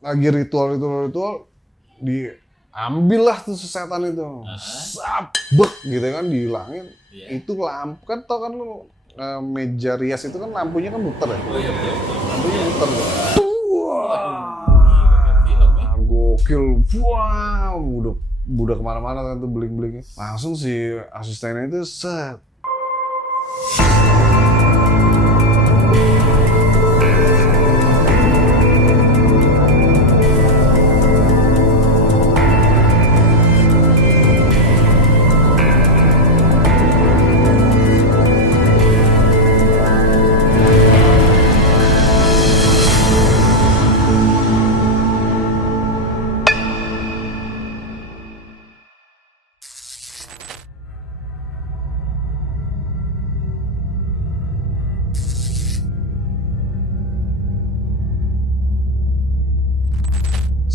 lagi ritual diambil lah tuh setan itu, sabek gitu kan, dihilangin. Itu lampu kan, tau kan lu meja rias itu kan lampunya kan muter ya. Oh iya betul. Lampunya muter. Wah, Gokil, wah, udah kemana-mana kan tuh beling-belingnya. Langsung si asistennya itu set.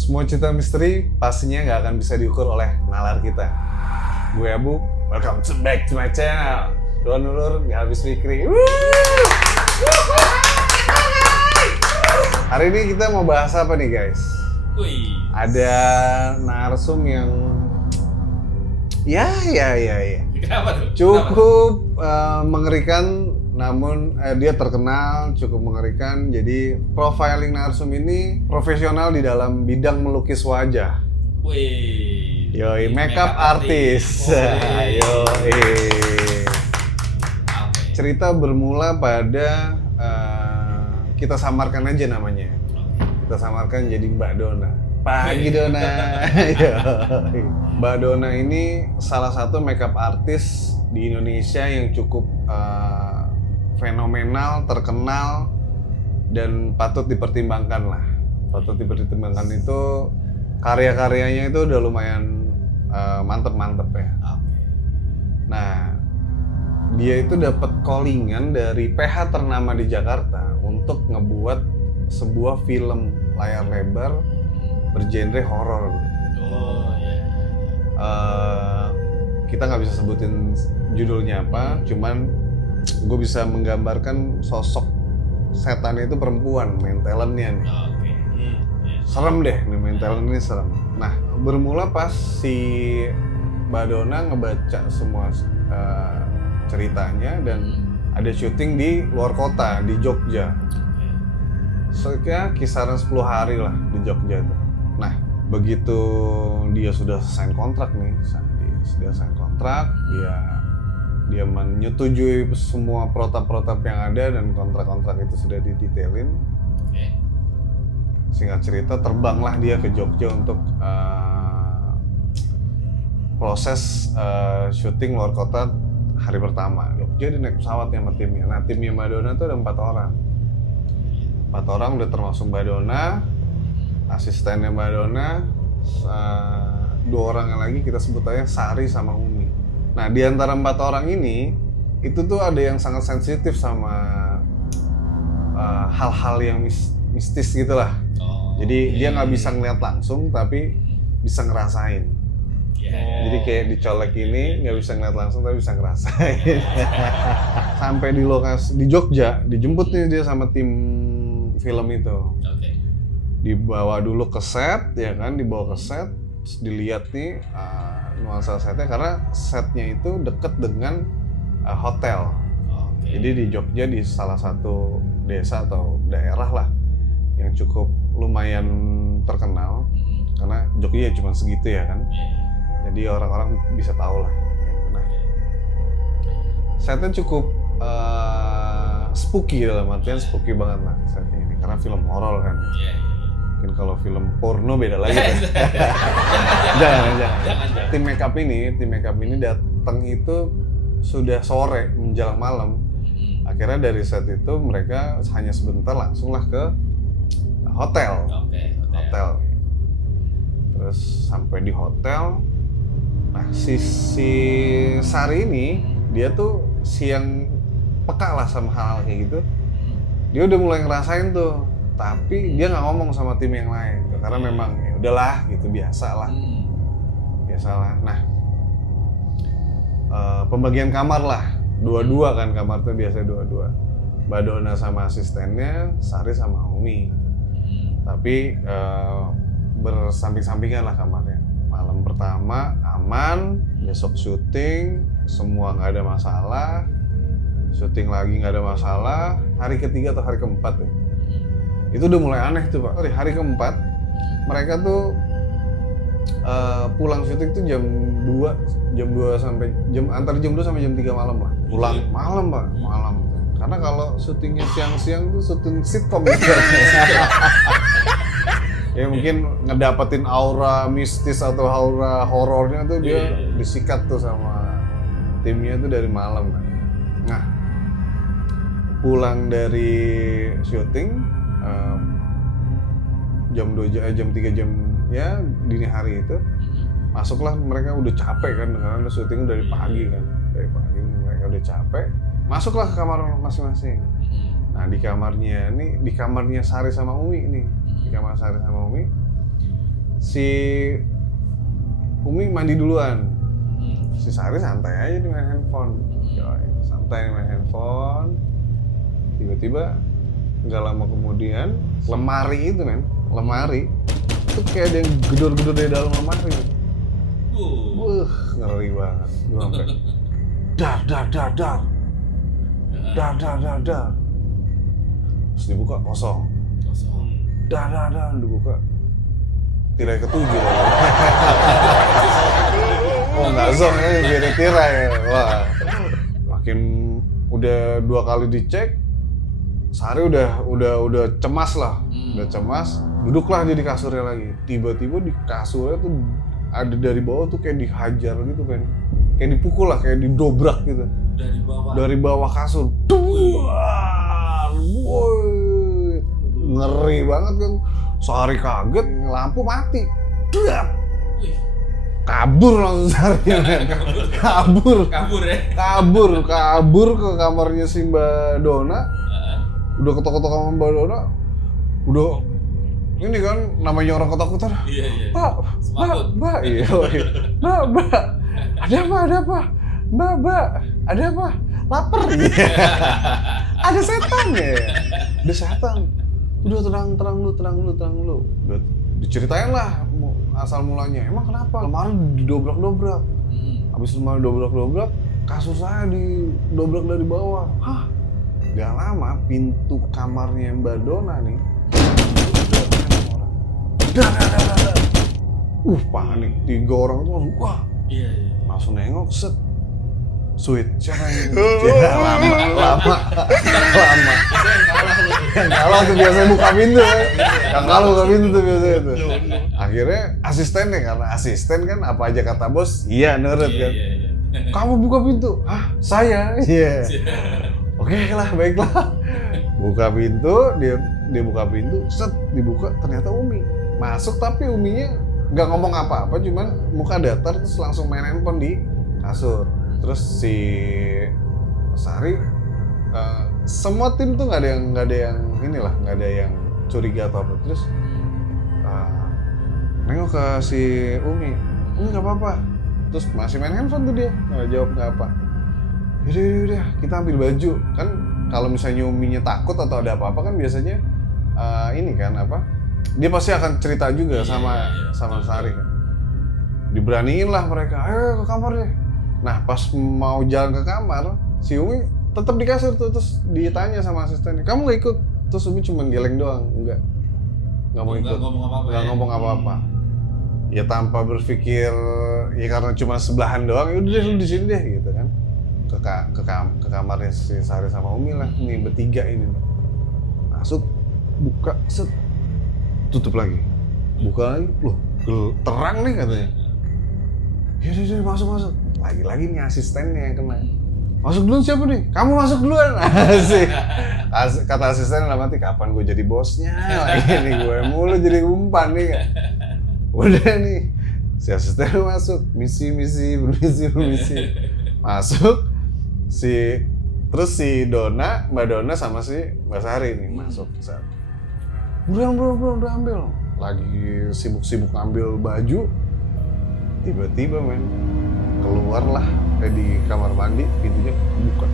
Semua cerita misteri pastinya nggak akan bisa diukur oleh nalar kita. Gue Abu, welcome back to my channel. Don Ulur, nggak habis pikir. Hari ini kita mau bahas apa nih guys? wih. Ada narsum yang ya. Kenapa tuh? Cukup mengerikan, namun dia terkenal, cukup mengerikan. Jadi profiling narsum ini profesional di dalam bidang melukis wajah. Wih. Yoi, makeup artist. Yoi. Cerita bermula pada kita samarkan aja namanya. Kita samarkan jadi Mbak Dona. Pagi Dona. Yoi. Mbak Dona ini salah satu makeup artist di Indonesia yang cukup fenomenal, terkenal, dan patut dipertimbangkan lah. Patut dipertimbangkan itu karya-karyanya itu udah lumayan mantep ya. Nah, dia itu dapat callingan dari PH ternama di Jakarta untuk ngebuat sebuah film layar lebar bergenre horor. Oh iya. Kita nggak bisa sebutin judulnya apa, cuman gue bisa menggambarkan sosok setan itu perempuan, main talentnya nih. Oke. Serem deh, nih main talent ini serem. Nah, bermula pas si Mbak Dona ngebaca semua ceritanya dan ada syuting di luar kota, di Jogja. Sekitar kisaran 10 hari lah di Jogja tuh. Nah, begitu dia sudah sign kontrak nih, dia sign kontrak, dia menyetujui semua protap-protap yang ada dan kontrak-kontrak itu sudah didetailin. Singkat cerita, terbanglah dia ke Jogja untuk proses syuting luar kota hari pertama. Jogja dia naik pesawat sama timnya. Nah, timnya Mbak Dona tuh ada 4 orang. 4 orang udah termasuk Mbak Dona, asistennya Mbak Dona, 2 orang yang lagi kita sebut aja Sari sama Umi. Nah, di antara 4 orang ini, itu tuh ada yang sangat sensitif sama hal-hal yang mistis gitu lah. Jadi dia nggak bisa ngeliat langsung, tapi bisa ngerasain. Jadi kayak dicolek ini, nggak bisa ngeliat langsung, tapi bisa ngerasain. Sampai di lokasi, di Jogja, dijemput nih dia sama tim film itu. Dibawa dulu ke set, ya kan, dibawa ke set, terus dilihat nih nuansa setnya, karena setnya itu deket dengan hotel. Jadi di Jogja, di salah satu desa atau daerah lah yang cukup lumayan terkenal, karena Jogja cuma segitu ya kan. Jadi orang-orang bisa tahu lah. Nah, setnya cukup spooky, dalam artian spooky banget lah setnya ini, karena film horor kan. Mungkin kalau film porno beda lagi. Jangan. Tim makeup ini datang itu sudah sore menjelang malam. Akhirnya dari set itu mereka hanya sebentar langsunglah ke hotel. Hotel. Terus sampai di hotel. Nah, si Sari ini dia tuh siang peka lah sama hal-hal kayak gitu. Dia udah mulai ngerasain tuh. Tapi dia nggak ngomong sama tim yang lain, karena memang ya udahlah gitu, biasalah. Nah, pembagian kamar lah, 2-2 kan, kamar tuh biasa 2-2. Mbak Dona sama asistennya, Sari sama Umi. Tapi bersamping-sampingan lah kamarnya. Malam pertama aman, besok syuting, semua nggak ada masalah. Syuting lagi nggak ada masalah. Hari ketiga atau hari keempat ya. Itu udah mulai aneh tuh Pak. Hari keempat mereka tuh pulang syuting tuh jam 2 sampai antara jam 2 sampai jam 3 malam lah. Pulang malam Pak, malam. Karena kalau syutingnya siang-siang tuh syuting sitcom gitu. Ya mungkin ngedapetin aura mistis atau aura horornya tuh dia disikat tuh sama timnya tuh dari malam kan. Nah, pulang dari syuting jam 3 jam ya dini hari itu masuklah, mereka udah capek kan karena syuting dari pagi kan. Dari pagi mereka udah capek. Masuklah ke kamar masing-masing. Nah, di kamarnya Sari sama Umi nih. Di kamar Sari sama Umi. Si Umi mandi duluan. Si Sari santai aja di main handphone. Santai main handphone. Tiba-tiba nggak lama kemudian lemari itu itu kayak ada yang gedor-gedor dari dalam lemari. Ngeri banget. Gue sampai dar. Terus dibuka kosong. Dar dibuka. Tirai ketujuh. Oh nggak zong ya, beda tirai ya. Wah, makin udah 2 kali dicek, Sari udah cemas lah, udah cemas. Duduklah dia di kasurnya lagi. Tiba-tiba di kasurnya tuh ada dari bawah tuh kayak dihajar gitu kan, kayak dipukul lah, kayak didobrak gitu. Dari bawah kasur. Woi, ngeri banget kan. Sari kaget, lampu mati. Kabur langsung Sari. Kabur ke kamarnya si Mbak Dona. Udah ketok-ketok sama Mbak Dona. Udah ini kan namanya orang ketakutan. Iya. Mbak. Iya. Mbak. Ada apa? Mbak, ada apa? Lapar. Ada setan ya. Ada setan. Udah tenang lu. Udah diceritain lah asal mulanya. Emang kenapa? Kemarin didobrak-dobrak. Habis lemari dobrak-dobrak, kasur saya didobrak dari bawah. Hah? Gak lama pintu kamarnya Mbak Dona nih. Panik. 3 orang tuh langsung wah. Iya. Langsung nengok set. Sweet, siapa yang lama. Yang kalah tuh biasanya buka pintu kan. Yang kalah buka pintu tuh biasanya tuh. Akhirnya asistennya, karena asisten kan apa aja kata bos, iya nurut kan. Kamu buka pintu? Hah? Saya? Iya. Oke lah, baiklah. Buka pintu, dia buka pintu, set, dibuka ternyata Umi. Masuk tapi Uminya nggak ngomong apa-apa, cuman muka datar terus langsung main handphone di kasur. Terus si Sari, semua tim tuh nggak ada yang curiga atau apa. Terus nengok ke si Umi nggak apa-apa. Terus masih main handphone tuh dia, nggak jawab nggak apa. Yaudah, kita ambil baju. Kan kalau misalnya Uminya takut atau ada apa-apa kan biasanya ini kan apa? Dia pasti akan cerita juga sama Sari kan. Diberaniin lah mereka, ayo ke kamar deh. Nah pas mau jalan ke kamar, si Umi tetap di kasur tuh, terus ditanya sama asistennya, kamu nggak ikut? Terus Umi cuma geleng doang, nggak mau ikut, nggak ngomong apa-apa. Ya tanpa berpikir, ya karena cuma sebelahan doang, ya udah deh lu di sini deh gitu kan. Ke kamarnya si Sari sama Umi lah, nih bertiga ini. Masuk, buka, set, tutup lagi, buka lagi, loh terang nih katanya. Yaudah masuk. Lagi-lagi nih asistennya yang kena. Masuk duluan siapa nih? Kamu masuk duluan. Asik. Kata asisten dalam hati, kapan gue jadi bosnya? Lagi nih gue mulu jadi umpan nih kan. Udah nih, si asisten masuk, misi. Masuk, terus si Mbak Dona sama si Mbak Sari nih masuk. Udah ambil. Lagi sibuk ngambil baju, tiba-tiba keluarlah di kamar mandi, pintunya buka.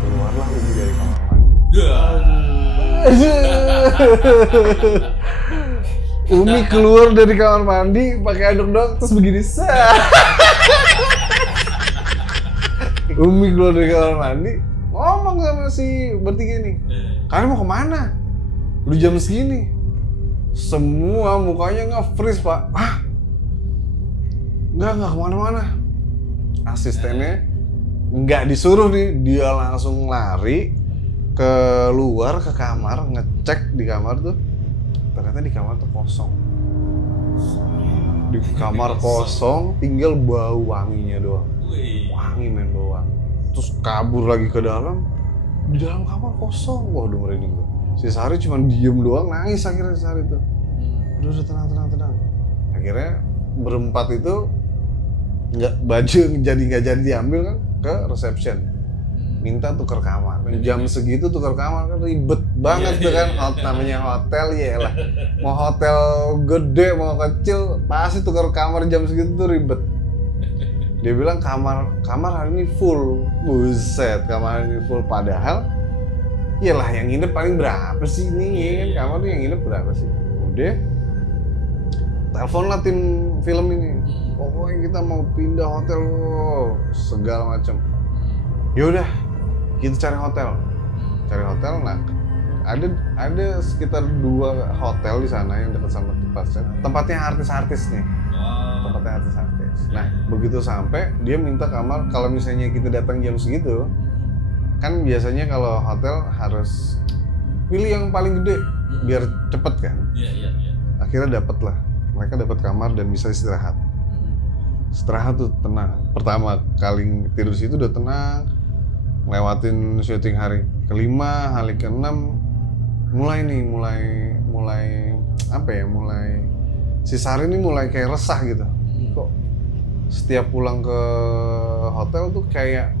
Keluarlah Umi dari kamar mandi. Umi keluar dari kamar mandi pakai anduk doang terus begini Umi keluar dari kamar mandi ngomong sama si bertiga nih, kalian mau kemana? Udah jam segini. Semua mukanya nge-freeze pak. Enggak kemana-mana. Asistennya nggak disuruh nih, dia langsung lari keluar ke kamar, ngecek di kamar tuh. Ternyata di kamar tuh kosong. Di kamar kosong, tinggal bau wanginya doang. Wangi men, bau wangi. Terus kabur lagi ke dalam. Di dalam kamar kosong. Wah, udah merinding gue. Si Sari cuma diem doang, nangis akhirnya si Sari tuh. Udah tenang. Akhirnya berempat itu baju nggak jadi diambil kan ke reception. Minta tuker kamar. Jam segitu tuker kamar kan ribet banget tuh kan. Namanya hotel ya lah. Mau hotel gede mau kecil pasti tuker kamar jam segitu tuh ribet. Dia bilang kamar hari ini full. Buset, kamar hari ini full. Padahal iyalah yang nginep paling berapa sih nih ya kan? Kamar tuh yang nginep berapa sih? Udah telepon lah tim film ini. Pokoknya kita mau pindah hotel segala macam. Yaudah kita cari hotel. Nah ada sekitar 2 hotel di sana yang dekat sama tempatnya artis-artis nih. Tempatnya artis-artis. Nah begitu sampai dia minta kamar. Kalau misalnya kita datang jam segitu, kan biasanya kalau hotel harus pilih yang paling gede biar cepet kan. Iya. Akhirnya dapet lah. Mereka dapat kamar dan bisa istirahat. Istirahat tuh tenang. Pertama kali tidur situ udah tenang. Lewatin syuting hari ke-5, hari ke-6 mulai apa ya? Mulai si Sari ini mulai kayak resah gitu. Kok setiap pulang ke hotel tuh kayak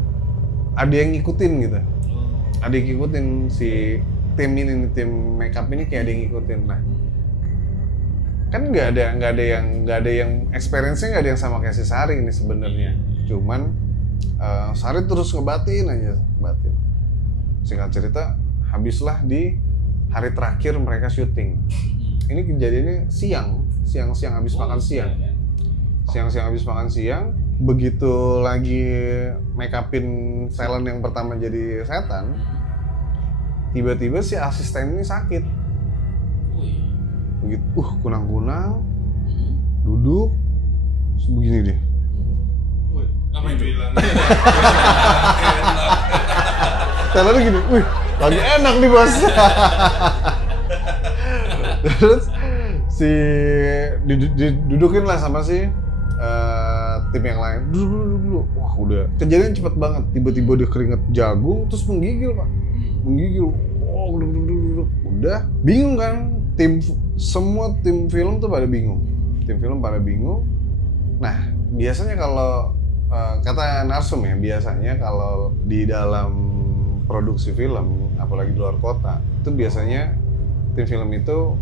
ada yang ngikutin gitu. Ada yang ngikutin si tim makeup ini kayak ada yang ngikutin. Nah, kan nggak ada yang experience-nya nggak ada yang sama kayak si Sari ini sebenarnya. Cuman Sari terus ngebatin. Singkat cerita, habislah di hari terakhir mereka syuting. Ini kejadiannya siang habis makan siang. Siang habis makan siang, begitu lagi make upin talent yang pertama jadi setan, tiba-tiba si asisten ini sakit. Begitu, kunang-kunang, duduk, terus begini dia. Ngapain bilang? Talentnya gini, lagi enak nih bos. Terus si didudukin lah sama si tim yang lain. Duduk. Wah udah, kejadian cepet banget. Tiba-tiba dia keringet jagung, terus menggigil pak. Menggigil. Oh duduk. Udah, bingung kan? Semua tim film tuh pada bingung. Nah, biasanya kalau kata narsum ya, biasanya kalau di dalam produksi film, apalagi di luar kota, itu biasanya tim film itu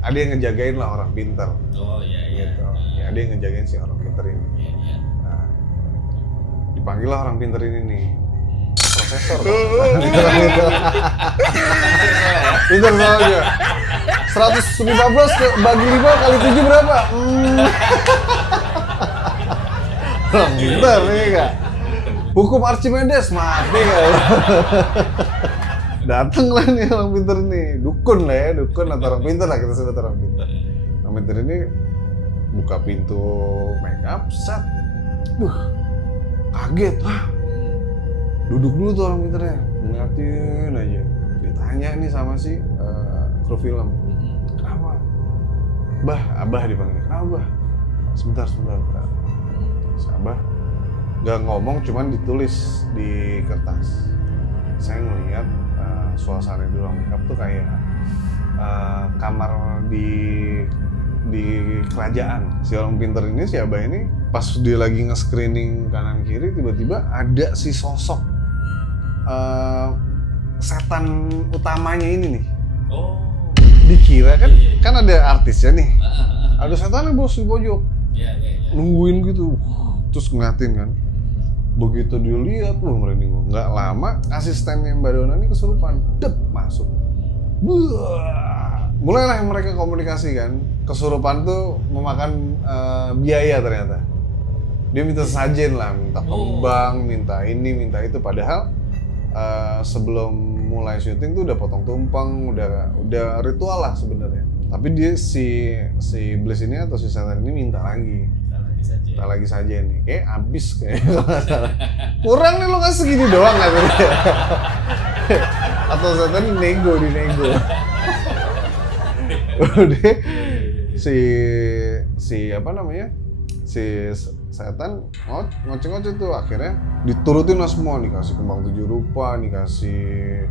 ada yang ngejagain lah orang pintar. Oh iya. Gitu. Ya, ada yang ngejagain si orang pintar ini. Iya. Nah, dipanggil lah orang pintar ini nih. Profesor. Pintar soalnya. 115 bagi 5 kali 7 berapa? Orang pintar nih kak. Hukum Archimedes mati kak. Dateng lah nih orang pintar nih. Dukun atau orang pintar lah, kita sebut orang pintar. Orang pintar ini buka pintu makeup, set. Kaget. Duduk dulu tuh orang pintarnya, ngeliatin aja. Ditanya nih sama si kru film. Kenapa? Abah dipanggil. Kenapa? Sebentar. Si Abah nggak ngomong, cuman ditulis di kertas. Saya ngeliat suasana di ruang makeup tuh kayak kamar di kerajaan. Si orang pintar ini, si Abah ini, pas dia lagi nge-screening kanan kiri, tiba-tiba ada si sosok setan utamanya ini nih. Oh. Dikira kan, Iya. kan ada artisnya nih. Ada setannya bos di pojok. Iya. Nungguin gitu. Terus ngeliatin kan. Begitu dilihat, merinding gua. Nggak lama, asistennya Mbak Dona ini kesurupan, masuk. Mulailah mereka komunikasi kan. Kesurupan tuh memakan biaya ternyata. Dia minta sajen lah, minta kembang, minta ini, minta itu. Padahal sebelum mulai syuting tuh udah potong tumpeng, udah ritual lah sebenarnya. Tapi dia si Bliss ini atau si setan ini minta lagi saja nih, kayak abis kayak kalau nggak salah. Kurang nih lo ngasih segini doang katanya. Atau setan dinego. Udah si apa namanya, si setan ngoceh tuh akhirnya diturutin lah semua, dikasih kembang 7 rupa, dikasih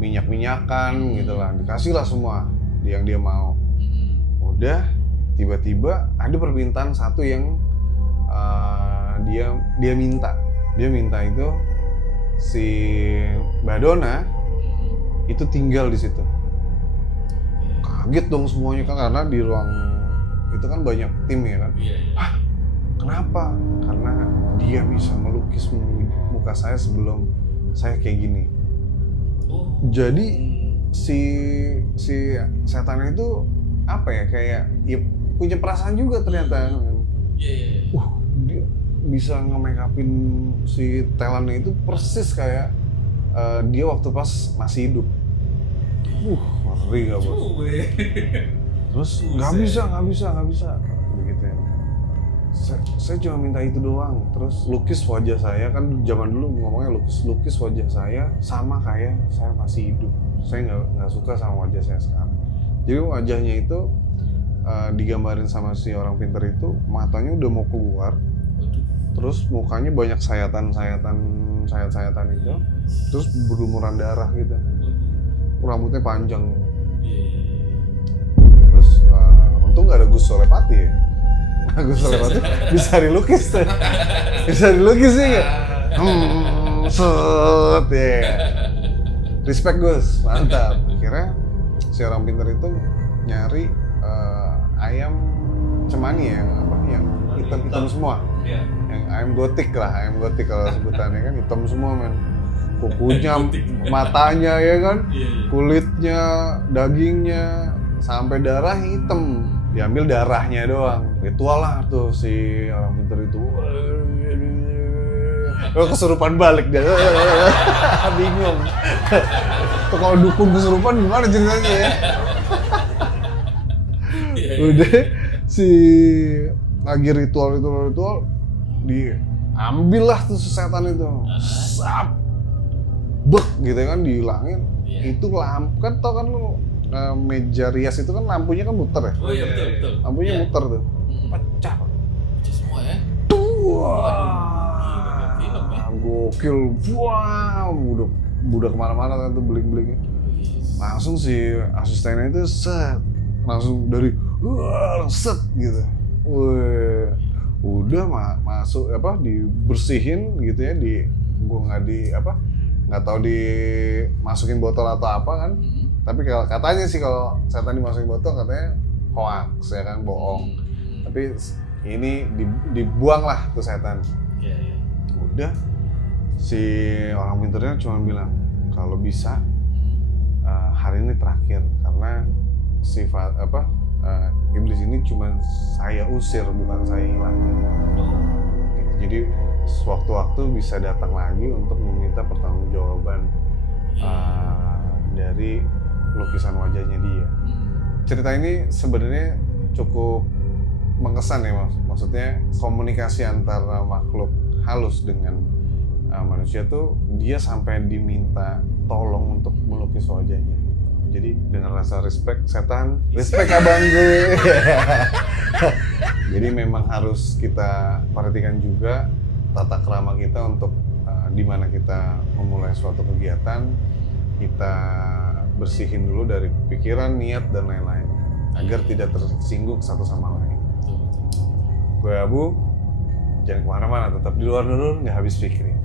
minyak-minyakan gitu lah, dikasih lah semua yang dia mau. Udah tiba-tiba ada permintaan satu yang dia minta itu si Mbak Dona itu tinggal di situ. Kaget dong semuanya kan, karena di ruang itu kan banyak tim ya kan. Hah? Kenapa? Karena dia bisa melukis muka saya sebelum saya kayak gini. Jadi si setan itu apa ya, kayak ya punya perasaan juga ternyata. Dia bisa nge-make upin si talentnya itu persis kayak dia waktu pas masih hidup. Ngeri gak bos? Terus nggak bisa begitu ya. Saya cuma minta itu doang. Terus lukis wajah saya, kan zaman dulu ngomongnya lukis wajah saya sama kayak saya masih hidup. Saya nggak suka sama wajah saya sekarang. Jadi wajahnya itu digambarin sama si orang pintar itu, matanya udah mau keluar, terus mukanya banyak sayatan itu, terus berlumuran darah gitu, rambutnya panjang. Terus untung nggak ada Gus Solepati ya. Gus Solepati bisa dilukis sih ya. Set ya. Respect Gus, mantap. Akhirnya si orang pintar itu nyari ayam cemani ya, yang hitam semua. Yang ayam gotik kalau sebutannya kan, hitam semua men. Kukunya, matanya ya kan, kulitnya, dagingnya, sampai darah hitam. Diambil darahnya doang. Ritual lah tuh si orang pintar itu. Kesurupan balik dia. Bingung. Tuh kalau dukun kesurupan gimana ceritanya ya? Udah si lagi ritual diambil lah tuh setan itu. Sap. Bek gitu kan, dihilangin. Itu lampu kan, tau kan lu meja rias itu kan lampunya kan muter ya? Oh iya betul. Lampunya muter tuh. Pecah semua ya? Gokil, wah, udah kemana-mana tuh beling-belingnya. Langsung si asistennya itu langsung dari set gitu. Udah masuk dibersihin gitu ya, gua nggak tahu dimasukin botol atau apa kan. Tapi katanya sih kalau setan dimasukin botol katanya hoax ya kan, bohong. Tapi ini dibuang lah tuh setan. Udah si orang pintarnya cuma bilang kalau bisa hari ini terakhir, karena sifat iblis ini cuma saya usir, bukan saya hilangin. Jadi sewaktu-waktu bisa datang lagi untuk meminta pertanggungjawaban dari lukisan wajahnya dia. Cerita ini sebenarnya cukup mengesan ya, maksudnya komunikasi antara makhluk halus dengan manusia tuh dia sampai diminta tolong untuk melukis wajahnya. Jadi dengan rasa respect setan, respect abang gue. Jadi memang harus kita perhatikan juga tata krama kita untuk di mana kita memulai suatu kegiatan, kita bersihin dulu dari pikiran, niat dan lain-lain agar tidak tersinggung satu sama lain. Gue Abu, jangan kemana-mana, tetap di luar dulu, nggak habis pikirin.